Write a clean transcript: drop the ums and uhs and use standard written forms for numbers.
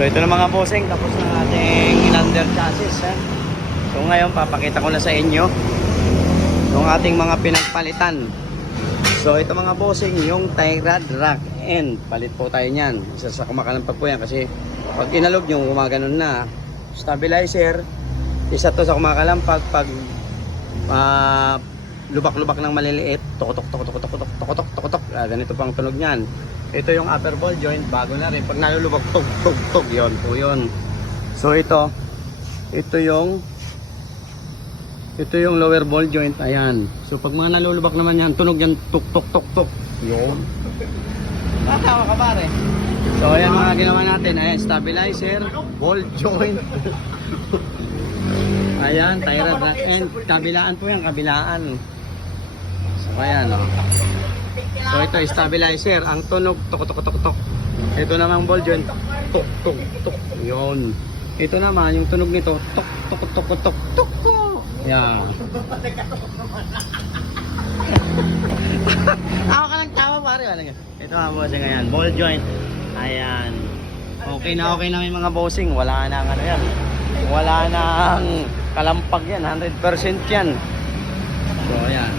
So ito na mga bossing, tapos na ating in-under chassis. So ngayon papakita ko na sa inyo yung ating mga pinagpalitan. So ito mga bossing, yung tie rod rack end, palit po tayo niyan. Isa sa kumakalampag po yan kasi pag inalog nyo gumaganon na. Stabilizer, isa to sa kumakalampag pag lubak-lubak ng maliliit, tok-tok, ganito pang tunog niyan. Ito yung upper ball joint, bago na rin. Pag nalulubak, tog, yun po yun. So ito yung lower ball joint, ayan. So pag mga nalulubak naman yan, tunog yan, tok, yun. Tatawa ka pare. So ayan mga ginawa natin, ayan, stabilizer, ball joint. Ayan, tie rod rack end, kabilaan po yan, kabilaan. So ayan, oh. So ito stabilizer, ang tunog tok. Ito naman ball joint, tok. Yun. Ito naman yung tunog nito, tok. Yeah. Tawa ka lang tawa pare. Ito mga bossing, ayan, ball joint. Ayan. Okay na yung mga bossing, wala na ano yan. Wala nang kalampag yan, 100% yan. So ayan.